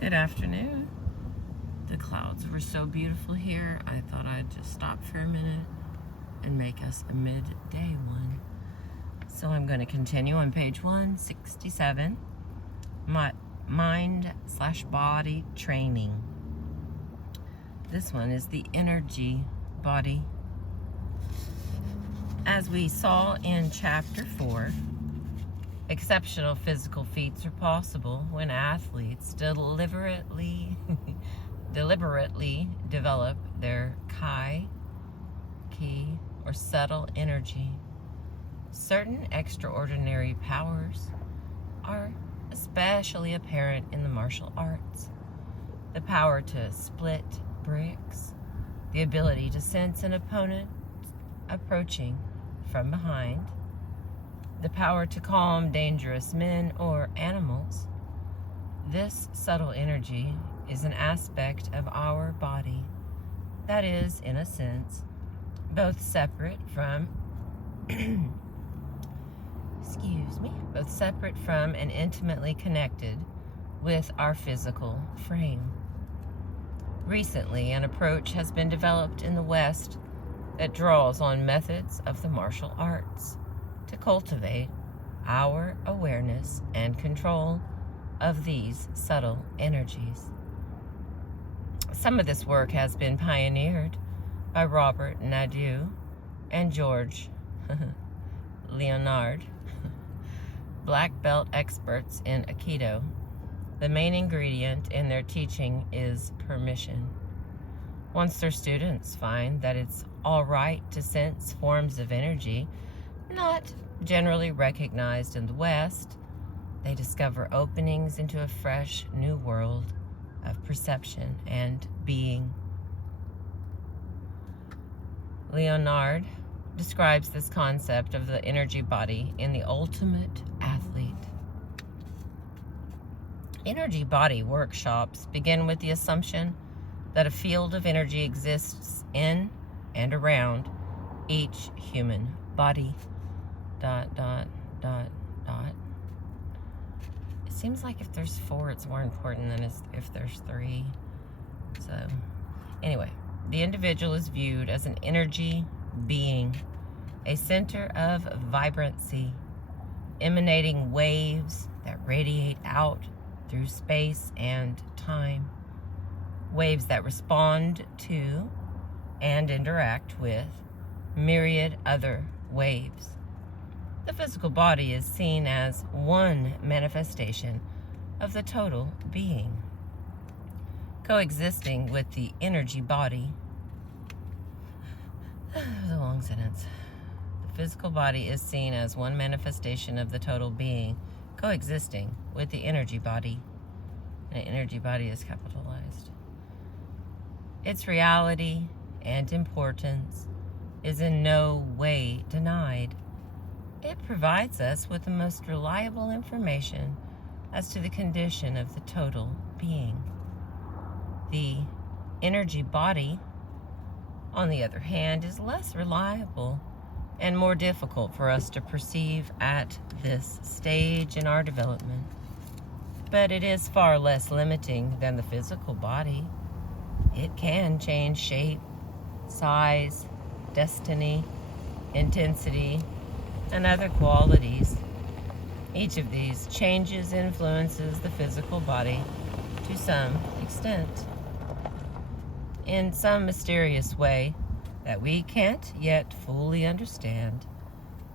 Good afternoon. The clouds were so beautiful here, I thought I'd just stop for a minute and make us a midday one. So I'm going to continue on page 167, my mind/body training. This one is the energy body. As we saw in chapter 4, exceptional physical feats are possible when athletes deliberately develop their ki, or subtle energy. Certain extraordinary powers are especially apparent in the martial arts. The power to split bricks, the ability to sense an opponent approaching from behind, the power to calm dangerous men or animals. This subtle energy is an aspect of our body that is, in a sense, both separate from both separate from and intimately connected with our physical frame. Recently, an approach has been developed in the West that draws on methods of the martial arts to cultivate our awareness and control of these subtle energies. Some of this work has been pioneered by Robert Nadeau and George Leonard, black belt experts in Aikido. The main ingredient in their teaching is permission. Once their students find that it's all right to sense forms of energy not generally recognized in the West, they discover openings into a fresh new world of perception and being. Leonard describes this concept of the energy body in The Ultimate Athlete. Energy body workshops begin with the assumption that a field of energy exists in and around each human body. ... It seems like if there's 4, it's more important than if there's 3. So, anyway, the individual is viewed as an energy being, a center of vibrancy, emanating waves that radiate out through space and time, waves that respond to and interact with myriad other waves. The physical body is seen as one manifestation of the total being, coexisting with the energy body. That was a long sentence. The physical body is seen as one manifestation of the total being, coexisting with the energy body. The energy body is capitalized. Its reality and importance is in no way denied. It provides us with the most reliable information as to the condition of the total being. The energy body, on the other hand, is less reliable and more difficult for us to perceive at this stage in our development. But it is far less limiting than the physical body. It can change shape, size, destiny, intensity, and other qualities. Each of these changes influences the physical body to some extent. In some mysterious way that we can't yet fully understand,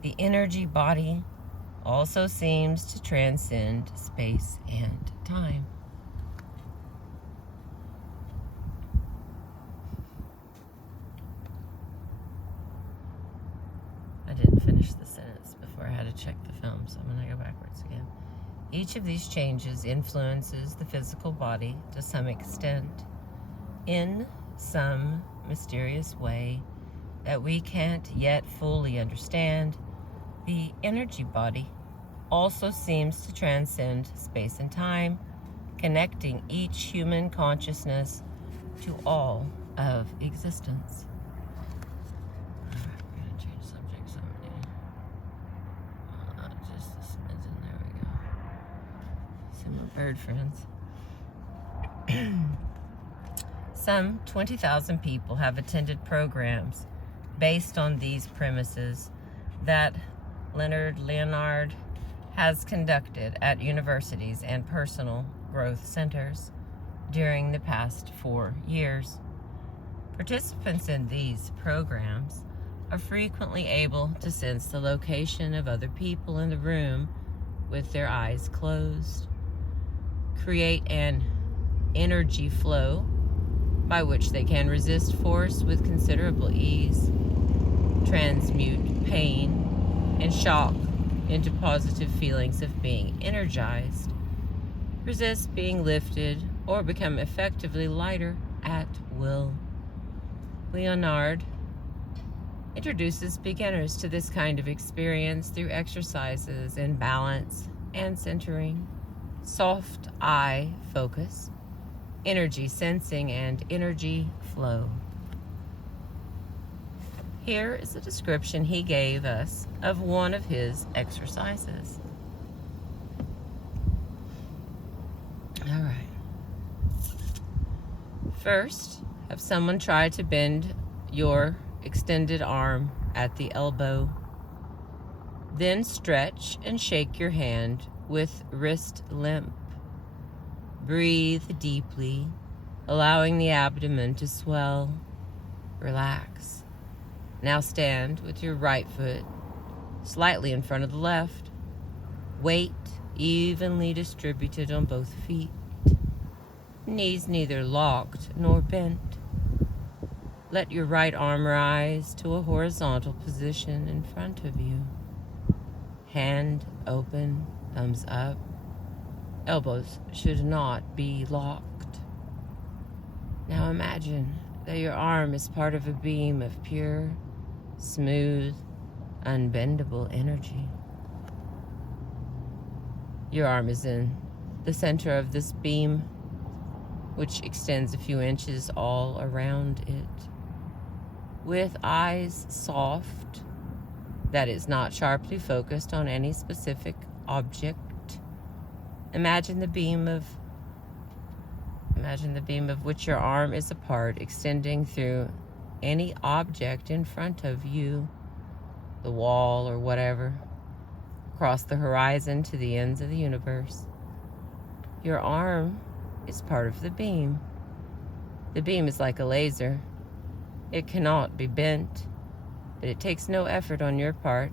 the energy body also seems to transcend space and time. I didn't finish the sentence before I had to check the film, so I'm going to go backwards again. Each of these changes influences the physical body to some extent, in some mysterious way that we can't yet fully understand. The energy body also seems to transcend space and time, connecting each human consciousness to all of existence. We're going to change subject somebody. Just a smidgen, there we go. See my bird friends. Some 20,000 people have attended programs based on these premises that Leonard has conducted at universities and personal growth centers during the past 4 years. Participants in these programs are frequently able to sense the location of other people in the room with their eyes closed, create an energy flow by which they can resist force with considerable ease, transmute pain and shock into positive feelings of being energized, resist being lifted, or become effectively lighter at will. Leonard introduces beginners to this kind of experience through exercises in balance and centering, soft eye focus, energy sensing, and energy flow. Here is a description he gave us of one of his exercises. All right. First, have someone try to bend your extended arm at the elbow. Then stretch and shake your hand with wrist limp. Breathe deeply, allowing the abdomen to swell. Relax. Now stand with your right foot slightly in front of the left. Weight evenly distributed on both feet. Knees neither locked nor bent. Let your right arm rise to a horizontal position in front of you. Hand open, thumbs up. Elbows should not be locked. Now imagine that your arm is part of a beam of pure, smooth, unbendable energy. Your arm is in the center of this beam, which extends a few inches all around it. With eyes soft, that is not sharply focused on any specific object, imagine the beam of which your arm is a part, extending through any object in front of you, the wall or whatever, across the horizon to the ends of the universe. Your arm is part of the beam. The beam is like a laser. It cannot be bent, but it takes no effort on your part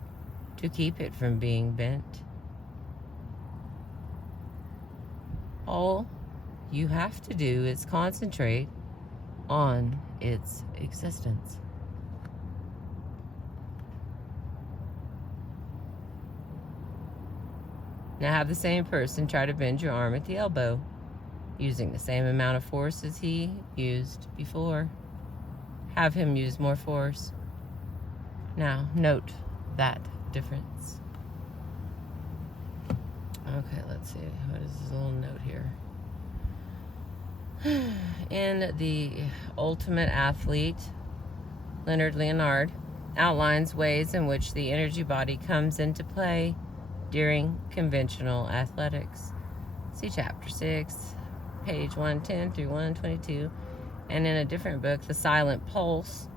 to keep it from being bent. All you have to do is concentrate on its existence. Now have the same person try to bend your arm at the elbow, using the same amount of force as he used before. Have him use more force. Now, note that difference. Okay, let's see. What is this little note here? In The Ultimate Athlete, Leonard outlines ways in which the energy body comes into play during conventional athletics. See Chapter 6, page 110 through 122. And in a different book, The Silent Pulse,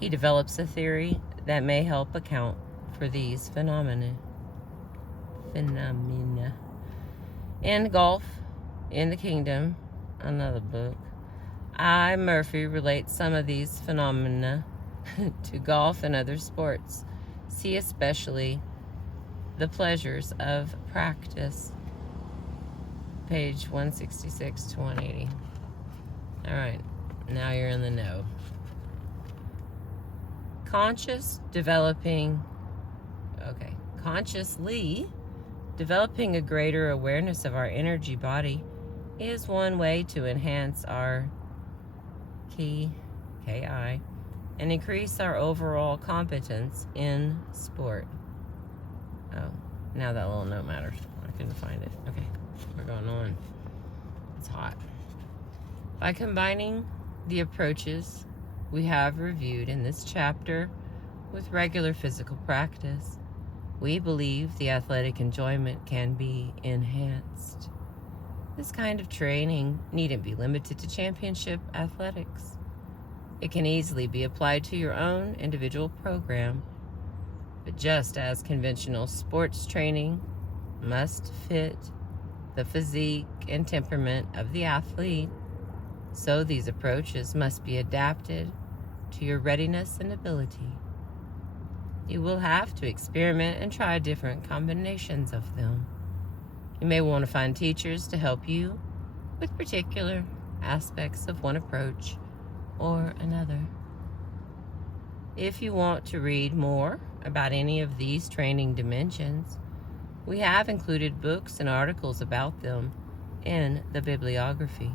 he develops a theory that may help account for these phenomena. In Golf in the Kingdom, another book, I. Murphy relates some of these phenomena to golf and other sports. See especially The Pleasures of Practice, page 166 to 180. All right. Now you're in the know. Consciously developing a greater awareness of our energy body is one way to enhance our KI, and increase our overall competence in sport. Oh, now that little note matters. I couldn't find it. Okay, we're going on. It's hot. By combining the approaches we have reviewed in this chapter with regular physical This kind of training needn't be limited to championship athletics. It can easily be applied to your own individual program. But just as conventional sports training must fit the physique and temperament of the athlete, so these approaches must be adapted to your readiness and ability. You will have to experiment and try different combinations of them. You may want to find teachers to help you with particular aspects of one approach or another. If you want to read more about any of these training dimensions, we have included books and articles about them in the bibliography.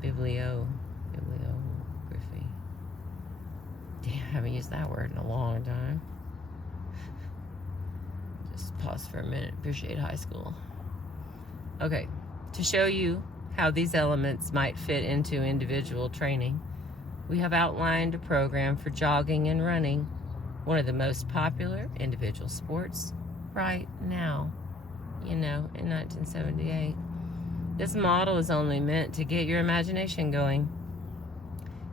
Bibliography. Damn, I haven't used that word in a long time. Just pause for a minute. Appreciate high school. Okay, to show you how these elements might fit into individual training, we have outlined a program for jogging and running, one of the most popular individual sports right now, in 1978. This model is only meant to get your imagination going.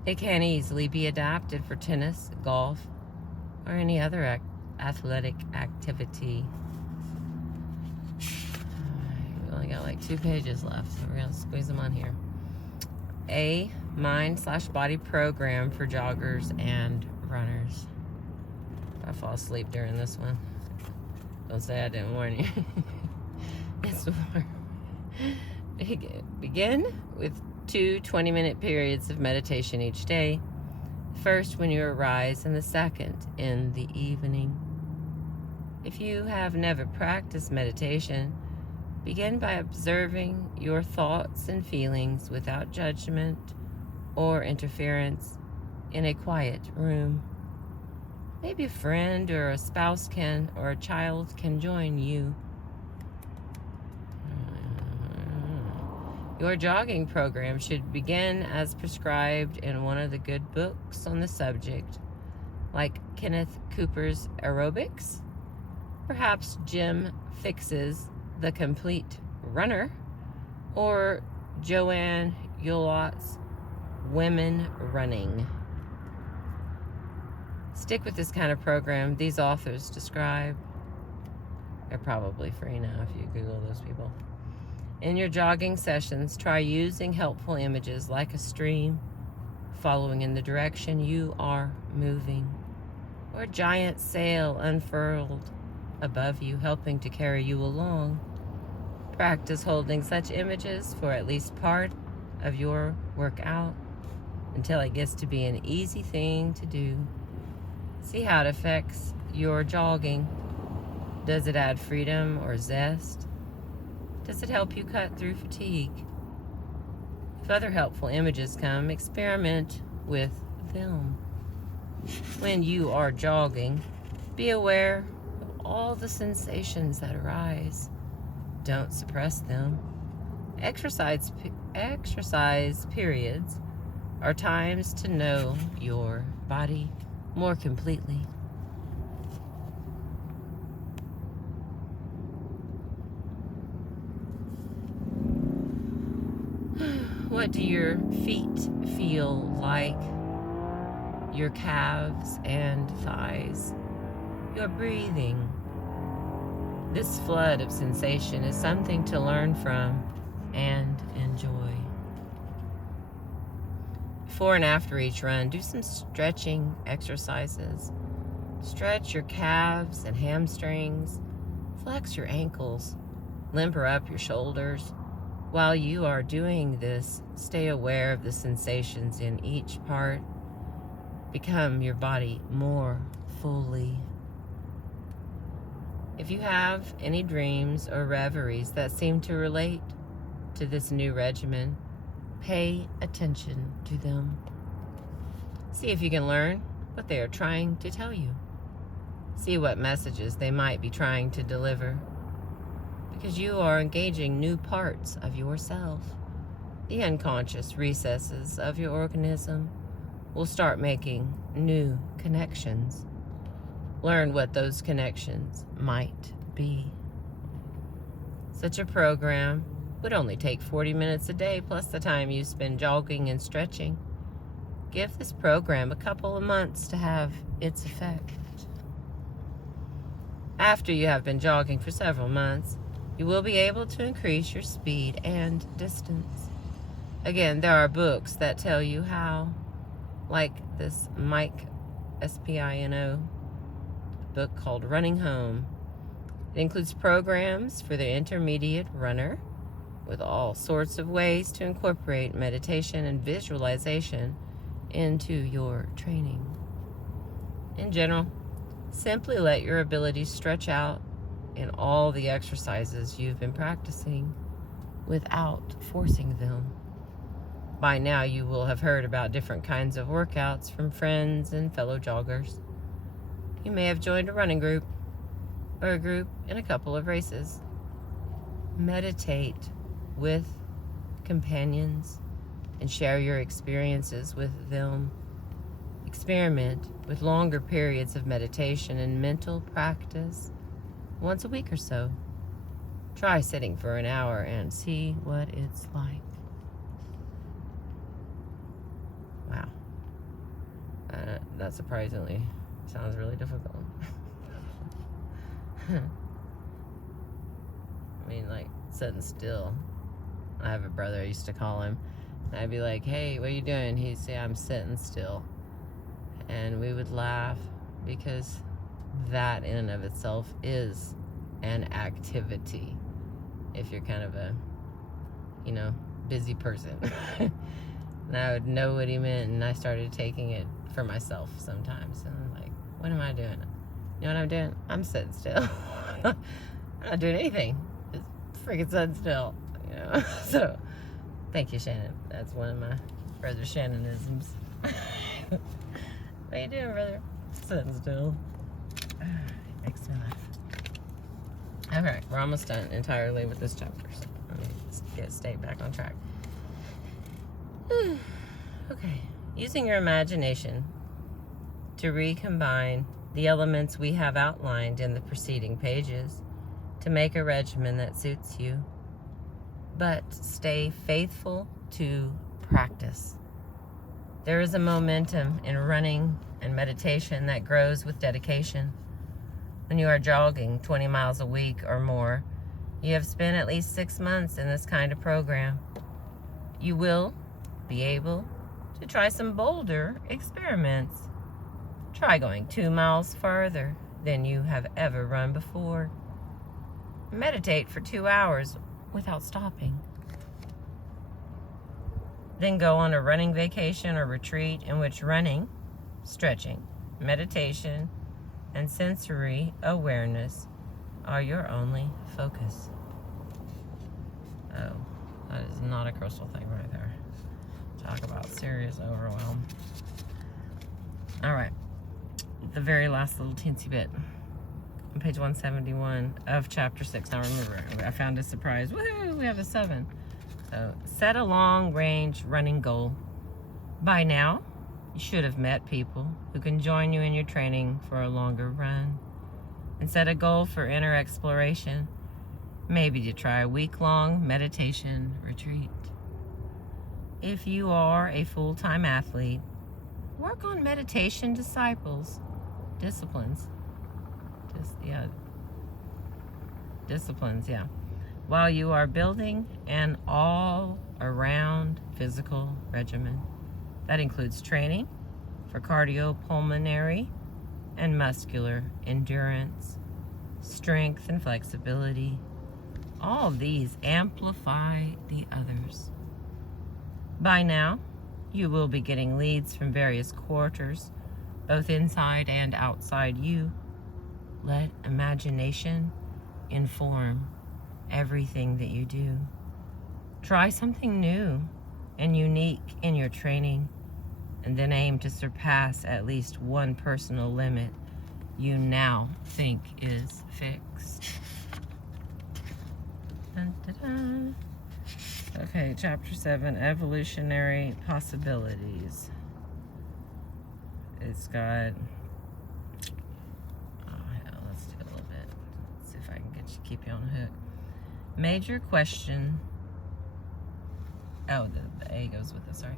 It can easily be adapted for tennis, golf, or any other athletic activity. We only got like 2 pages left, so we're going to squeeze them on here. A mind/body program for joggers and runners. If I fall asleep during this one, don't say I didn't warn you. It's warm. Begin with 2 20-minute periods of meditation each day. First when you arise and the second in the evening. If you have never practiced meditation, begin by observing your thoughts and feelings without judgment or interference in a quiet room. Maybe a friend or a spouse or a child can join you. Your jogging program should begin as prescribed in one of the good books on the subject, like Kenneth Cooper's Aerobics, perhaps Jim Fixx's The Complete Runner, or Joanne Ulott's Women Running. Stick with this kind of program these authors describe. They're probably free now if you Google those people. In your jogging sessions, try using helpful images like a stream following in the direction you are moving, or a giant sail unfurled above you, helping to carry you along. Practice holding such images for at least part of your workout until it gets to be an easy thing to do. See how it affects your jogging. Does it add freedom or zest? Does it help you cut through fatigue? If other helpful images come, experiment with them. When you are jogging, be aware of all the sensations that arise. Don't suppress them. Exercise periods are times to know your body more completely. What do your feet feel like? Your calves and thighs? Your breathing? This flood of sensation is something to learn from and enjoy. Before and after each run, do some stretching exercises. Stretch your calves and hamstrings. Flex your ankles. Limber up your shoulders. While you are doing this, stay aware of the sensations in each part. Become your body more fully. If you have any dreams or reveries that seem to relate to this new regimen, pay attention to them. See if you can learn what they are trying to tell you. See what messages they might be trying to deliver. Because you are engaging new parts of yourself. The unconscious recesses of your organism will start making new connections. Learn what those connections might be. Such a program would only take 40 minutes a day plus the time you spend jogging and stretching. Give this program a couple of months to have its effect. After you have been jogging for several months, you will be able to increase your speed and distance. Again, there are books that tell you how, like this Mike Spino book called Running Home. It includes programs for the intermediate runner with all sorts of ways to incorporate meditation and visualization into your training. In general, simply let your abilities stretch out in all the exercises you've been practicing without forcing them. By now, you will have heard about different kinds of workouts from friends and fellow joggers. You may have joined a running group or a group in a couple of races. Meditate with companions and share your experiences with them. Experiment with longer periods of meditation and mental practice once a week or so. Try sitting for an hour and see what it's like. Wow. That surprisingly sounds really difficult. I mean, like, sitting still. I have a brother, I used to call him. And I'd be like, hey, what are you doing? He'd say, I'm sitting still. And we would laugh because that in and of itself is an activity. If you're kind of a, busy person. And I would know what he meant, and I started taking it for myself sometimes. And I'm like, what am I doing? You know what I'm doing? I'm sitting still. I'm not doing anything. Just freaking sitting still. So, thank you, Shannon. That's one of my brother Shannonisms. What are you doing, brother? Sitting still. Makes me laugh. Alright, we're almost done entirely with this chapter. So let me stay back on track. Okay. Using your imagination to recombine the elements we have outlined in the preceding pages to make a regimen that suits you, but stay faithful to practice. There is a momentum in running and meditation that grows with dedication. When you are jogging 20 miles a week or more, you have spent at least 6 months in this kind of program. You will be able to try some bolder experiments. Try going 2 miles further than you have ever run before. Meditate for 2 hours without stopping. Then go on a running vacation or retreat in which running, stretching, meditation, and sensory awareness are your only focus. Oh, that is not a crystal thing right there. Talk about serious overwhelm. All right, the very last little teensy bit on page 171 of chapter 6. Now remember, I found a surprise. Woohoo, we have a 7. So set a long-range running goal. By now, you should have met people who can join you in your training for a longer run. And set a goal for inner exploration. Maybe to try a week-long meditation retreat. If you are a full-time athlete, work on meditation disciplines. While you are building an all-around physical regimen. That includes training for cardiopulmonary and muscular endurance, strength and flexibility. All of these amplify the others. By now, you will be getting leads from various quarters, both inside and outside you. Let imagination inform everything that you do. Try something new and unique in your training, and then aim to surpass at least one personal limit you now think is fixed. Dun, dun, dun. Okay, chapter 7, evolutionary possibilities. It's got, let's do a little bit. Let's see if I can keep you on the hook. Major question Oh, the A goes with it, sorry.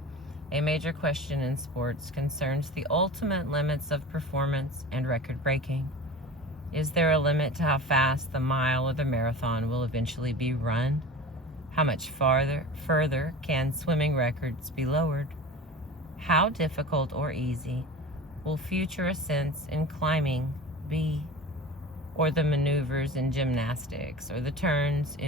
A major question in sports concerns the ultimate limits of performance and record breaking. Is there a limit to how fast the mile or the marathon will eventually be run? How much further can swimming records be lowered? How difficult or easy will future ascents in climbing be? Or the maneuvers in gymnastics, or the turns in